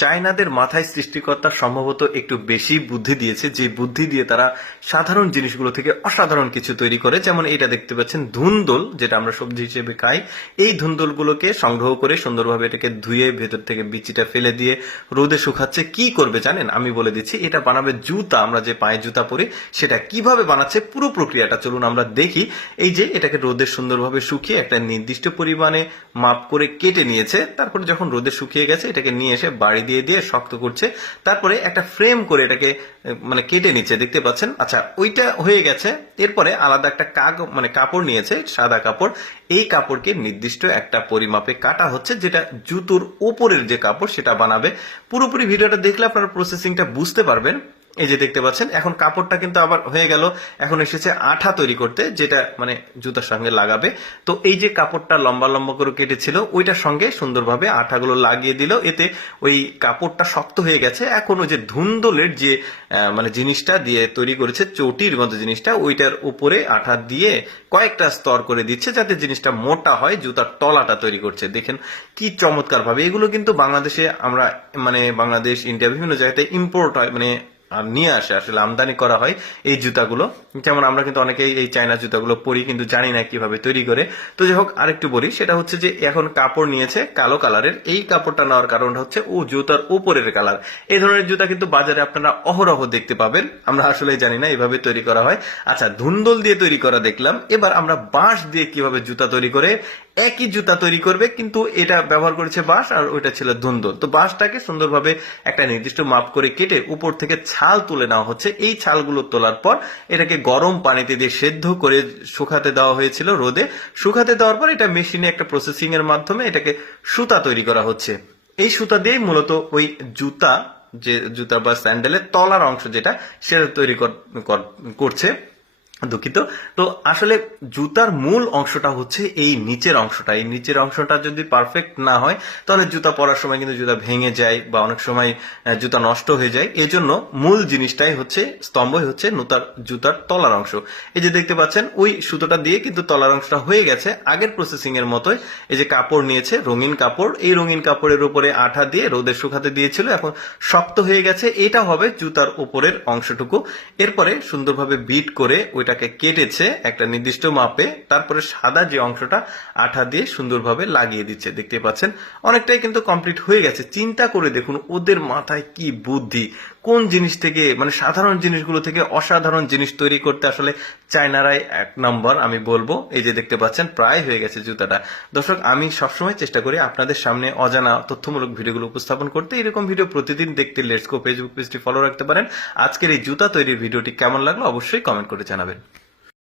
চায়নাদের মাথায় সৃষ্টিকর্তা সম্ভবত একটু বেশি বুদ্ধি দিয়েছে, যে বুদ্ধি দিয়ে তারা সাধারণ জিনিসগুলো থেকে অসাধারণ কিছু তৈরি করে, যেমন এটা দেখতে পাচ্ছেন, ধুন্দল, যেটা আমরা সবজি হিসেবে খাই। এই ধুন্দলগুলোকে সংগ্রহ করে সুন্দরভাবে এটাকে ধুয়ে ভেতর থেকে বিচিটা ফেলে দিয়ে রোদে শুকাচ্ছে। কি করবে জানেন? আমি বলে দিচ্ছি, এটা বানাবে জুতা। আমরা যে পায়ে জুতা পরি, সেটা কীভাবে বানাচ্ছে পুরো প্রক্রিয়াটা চলুন আমরা দেখি। এই যে এটাকে রোদে সুন্দরভাবে শুকিয়ে একটা নির্দিষ্ট পরিমাণে মাপ করে কেটে নিয়েছে। তারপরে যখন রোদে শুকিয়ে গেছে, এটাকে নিয়ে এসে বাড়ি দিয়ে দিয়ে শক্ত করছে, তারপরে একটা ফ্রেম করে এটাকে মানে কেটে নিচ্ছে, দেখতে পাচ্ছেন? আচ্ছা ওইটা হয়ে গেছে, এরপরে আলাদা একটা কাগ মানে কাপড় নিয়েছে, সাদা কাপড়। এই কাপড়কে নির্দিষ্ট একটা পরিমাপে কাটা হচ্ছে, যেটা জুতোর ওপরের যে কাপড়, সেটা বানাবে। পুরোপুরি ভিডিওটা দেখলে আপনারা প্রসেসিংটা বুঝতে পারবেন। এই যে দেখতে পাচ্ছেন, এখন কাপড়টা কিন্তু আবার হয়ে গেল, এখন এসেছে আঠা তৈরি করতে, যেটা মানে জুতার সঙ্গে লাগাবে। তো এই যে কাপড়টা লম্বা লম্বা করে কেটেছিল, ওইটার সঙ্গে সুন্দরভাবে আঠাগুলো লাগিয়ে দিল। এতে ওই কাপড়টা শক্ত হয়ে গেছে। এখন ওই যে ধুন্দলের যে মানে জিনিসটা দিয়ে তৈরি করেছে, চটির মতো জিনিসটা, ওইটার উপরে আঠা দিয়ে কয়েকটা স্তর করে দিচ্ছে, যাতে জিনিসটা মোটা হয়, জুতার তলাটা তৈরি করছে। দেখেন কি চমৎকার ভাবে এগুলো কিন্তু বাংলাদেশে আমরা মানে বাংলাদেশ, ইন্ডিয়া বিভিন্ন জায়গাতে ইম্পোর্ট হয় মানে নিয়ে আসে, আসলে আমদানি করা হয় এই জুতাগুলো। যেমন আমরা কিন্তু অনেকেই এই চায়না জুতাগুলো পরি, কিন্তু জানি না কীভাবে তৈরি করে। তো যাই হোক, আরেকটু বলি, সেটা হচ্ছে যে এখন কাপড় নিয়েছে কালো কালারের। এই কাপড়টা নেওয়ার কারণটা হচ্ছে ও জুতার উপরের কালার। এই ধরনের জুতা কিন্তু বাজারে আপনারা অহরহ দেখতে পাবেন। আমরা আসলে জানি না এইভাবে তৈরি করা হয়। আচ্ছা ধুন্দল দিয়ে তৈরি করা দেখলাম। এবার আমরা বাঁশ দিয়ে কীভাবে জুতা তৈরি করে, একই জুতা তৈরি করবে, কিন্তু এটা ব্যবহার করেছে বাঁশ আর ওইটা ছিল ধুন্দল। তো বাঁশটাকে সুন্দরভাবে একটা নির্দিষ্ট মাপ করে কেটে উপর থেকে ছাল তুলে নেওয়া হচ্ছে। এই ছালগুলো তোলার পর এটাকে গরম পানিতে দিয়ে সেদ্ধ করে শুকাতে দেওয়া হয়েছিল রোদে। শুকাতে দেওয়ার পর এটা মেশিনে একটা প্রসেসিং এর মাধ্যমে এটাকে সুতা তৈরি করা হচ্ছে। এই সুতা দিয়েই মূলত ওই জুতা, যে জুতা বা স্যান্ডেলের তলার অংশ যেটা, সেটা তৈরি কর- কর- করছে। দুঃখিত। তো আসলে জুতার মূল অংশটা হচ্ছে এই নিচের অংশটা। এই নিচের অংশটা যদি পারফেক্ট না হয়, তাহলে জুতা পরার সময় কিন্তু জুতা ভেঙে যায় বা অনেক সময় জুতা নষ্ট হয়ে যায়। এই জন্য মূল জিনিসটাই হচ্ছে, স্তম্ভই হচ্ছে নূতার, জুতার তলার অংশ। এই যে দেখতে পাচ্ছেন, ওই সুতোটা দিয়ে কিন্তু তলার অংশটা হয়ে গেছে। আগের প্রসেসিং এর মতোই এই যে কাপড় নিয়েছে, রঙিন কাপড়, এই রঙিন কাপড়ের উপরে আঠা দিয়ে রোদে শুকাতে দিয়েছিল, এখন শক্ত হয়ে গেছে। এটা হবে জুতার উপরের অংশটুকু। এরপরে সুন্দরভাবে বিট করে ওইটাকে কেটেছে একটা নির্দিষ্ট মাপে, তারপরে সাদা যে অংশটা আঠা দিয়ে সুন্দরভাবে লাগিয়ে দিচ্ছে, দেখতে পাচ্ছেন? অনেকটাই কিন্তু কমপ্লিট হয়ে গেছে। চিন্তা করে দেখুন ওদের মাথায় কি বুদ্ধি। কোন জিনিস থেকে মানে সাধারণ জিনিসগুলো থেকে অসাধারণ জিনিস তৈরি করতে আসলে চায়নারাই এক নম্বর, আমি বলব। এই যে দেখতে পাচ্ছেন, প্রায় হয়ে গেছে জুতাটা। দর্শক, আমি সবসময় চেষ্টা করি আপনাদের সামনে অজানা তথ্যমূলক ভিডিওগুলো উপস্থাপন করতে। এরকম ভিডিও প্রতিদিন দেখতে লেটস গো ফেসবুক পেজটি ফলো রাখতে পারেন। আজকের এই জুতা তৈরির ভিডিওটি কেমন লাগল অবশ্যই কমেন্ট করে জানাবেন।